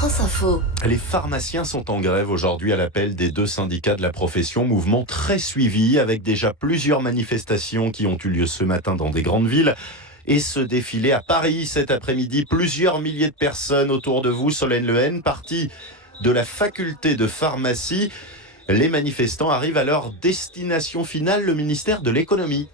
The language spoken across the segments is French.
France Info. Les pharmaciens sont en grève aujourd'hui à l'appel des deux syndicats de la profession. Mouvement très suivi avec déjà plusieurs manifestations qui ont eu lieu ce matin dans des grandes villes. Et ce défilé à Paris cet après-midi. Plusieurs milliers de personnes autour de vous. Solène Lehen, partie de la faculté de pharmacie. Les manifestants arrivent à leur destination finale, le ministère de l'économie.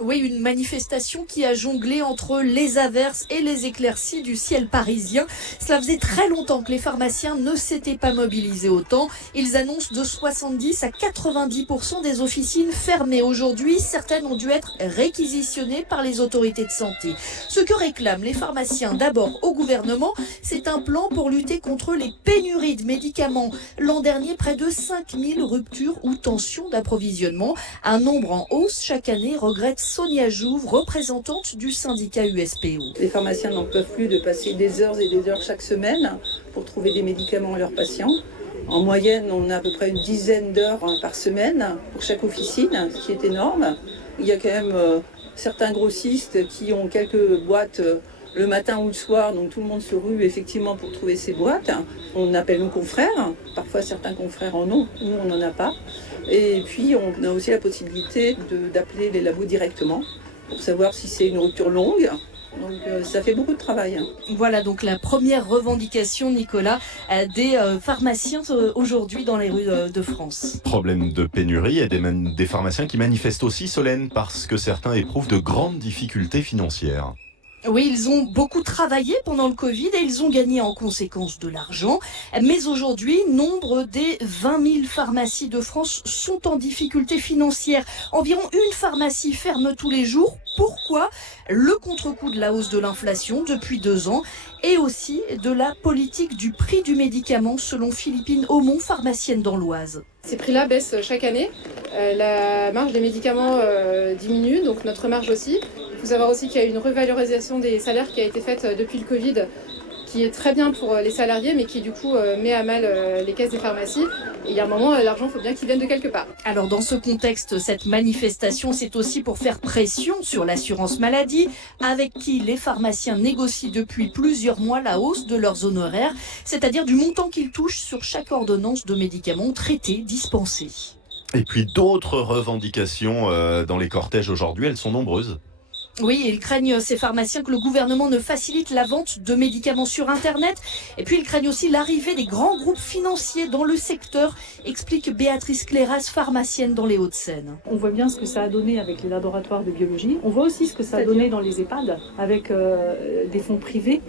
Oui, une manifestation qui a jonglé entre les averses et les éclaircies du ciel parisien. Cela faisait très longtemps que les pharmaciens ne s'étaient pas mobilisés autant. Ils annoncent de 70 à 90% des officines fermées. Aujourd'hui, certaines ont dû être réquisitionnées par les autorités de santé. Ce que réclament les pharmaciens d'abord au gouvernement, c'est un plan pour lutter contre les pénuries de médicaments. L'an dernier, près de 5000 ruptures ou tensions d'approvisionnement. Un nombre en hausse chaque année, regrette Sonia Jouve, représentante du syndicat USPO. Les pharmaciens n'en peuvent plus de passer des heures et des heures chaque semaine pour trouver des médicaments à leurs patients. En moyenne, on a à peu près une dizaine d'heures par semaine pour chaque officine, ce qui est énorme. Il y a quand même certains grossistes qui ont quelques boîtes le matin ou le soir, donc tout le monde se rue effectivement pour trouver ces boîtes. On appelle nos confrères, parfois certains confrères en ont, nous on n'en a pas. Et puis on a aussi la possibilité d'appeler les labos directement pour savoir si c'est une rupture longue. Donc ça fait beaucoup de travail. Voilà donc la première revendication, Nicolas, des pharmaciens aujourd'hui dans les rues de France. Problème de pénurie et des pharmaciens qui manifestent aussi, Solène, parce que certains éprouvent de grandes difficultés financières. Oui, ils ont beaucoup travaillé pendant le Covid et ils ont gagné en conséquence de l'argent. Mais aujourd'hui, nombre des 20 000 pharmacies de France sont en difficulté financière. Environ une pharmacie ferme tous les jours. Pourquoi ? Le contre-coup de la hausse de l'inflation depuis 2 ans et aussi de la politique du prix du médicament selon Philippine Aumont, pharmacienne dans l'Oise. Ces prix-là baissent chaque année. La marge des médicaments diminue, donc notre marge aussi. Il faut savoir aussi qu'il y a une revalorisation des salaires qui a été faite depuis le Covid, qui est très bien pour les salariés, mais qui du coup met à mal les caisses des pharmacies. Et il y a un moment, l'argent, il faut bien qu'il vienne de quelque part. Alors dans ce contexte, cette manifestation, c'est aussi pour faire pression sur l'assurance maladie, avec qui les pharmaciens négocient depuis plusieurs mois la hausse de leurs honoraires, c'est-à-dire du montant qu'ils touchent sur chaque ordonnance de médicaments traités, dispensés. Et puis d'autres revendications dans les cortèges aujourd'hui, elles sont nombreuses. Oui, ils craignent, ces pharmaciens, que le gouvernement ne facilite la vente de médicaments sur Internet. Et puis, ils craignent aussi l'arrivée des grands groupes financiers dans le secteur, explique Béatrice Cléras, pharmacienne dans les Hauts-de-Seine. On voit bien ce que ça a donné avec les laboratoires de biologie. On voit aussi ce que ça a donné dans les EHPAD avec des fonds privés.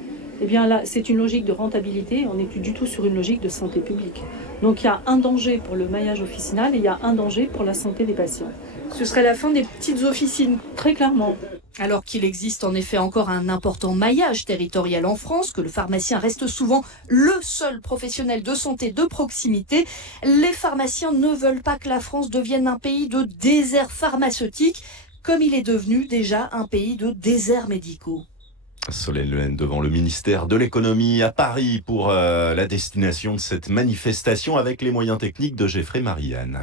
Eh bien là, c'est une logique de rentabilité. On n'est plus du tout sur une logique de santé publique. Donc il y a un danger pour le maillage officinal et il y a un danger pour la santé des patients. Ce serait la fin des petites officines. Très clairement. Alors qu'il existe en effet encore un important maillage territorial en France, que le pharmacien reste souvent le seul professionnel de santé de proximité, les pharmaciens ne veulent pas que la France devienne un pays de déserts pharmaceutiques, comme il est devenu déjà un pays de déserts médicaux. Solène Lehen devant le ministère de l'économie à Paris pour la destination de cette manifestation avec les moyens techniques de Geoffrey Marianne.